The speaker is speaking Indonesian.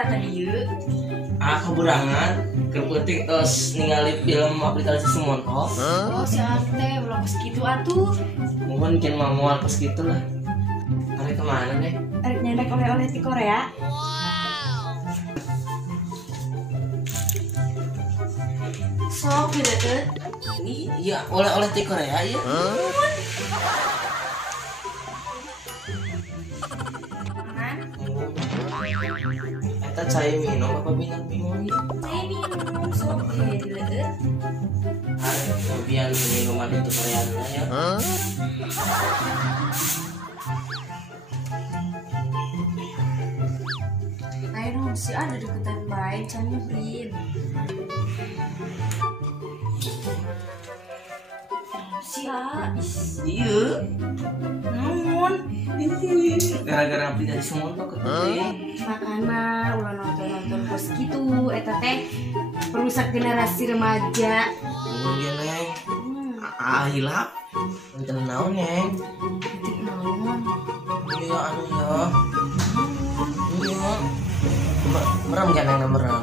cara tadi yuk. Keburangan kepenting tos ningali film aplikasi Simontok. Oh si ante belum segitu atuh. Mungkin mamual pas gitu lah. Hari kemana nih? Arek nyendek oleh-oleh di Korea. Sok deket. Iya, oleh-oleh di Korea ya. Eta cai minum apa bingung ya? Saya minum sok deket. Hari biar minuman itu Korea ya. Ayo dong si ada deketan baik campurin. Si A, Iya. namun Gara-gara aplikasi Smoga kepenting. makana ulah nonton pas gitu eta teh perusak generasi remaja. Iya neng. Hilap. Enten naon neng. Titik naon. Iya anu ya. Iya. Merem kan neng merem.